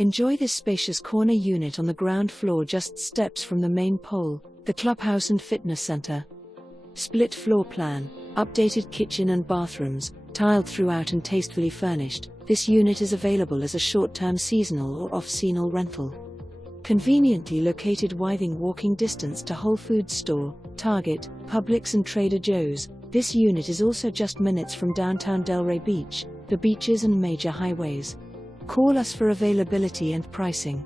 Enjoy this spacious corner unit on the ground floor, just steps from the main pole, the clubhouse and fitness center. Split floor plan, updated kitchen and bathrooms, tiled throughout and tastefully furnished. This unit is available as a short-term seasonal or off-seasonal rental. Conveniently located within walking distance to Wholefoods Store, Target, Publix and Trader Joe's, this unit is also just minutes from Downtown Delray Beach, the beaches and major highways. Call us for availability and pricing.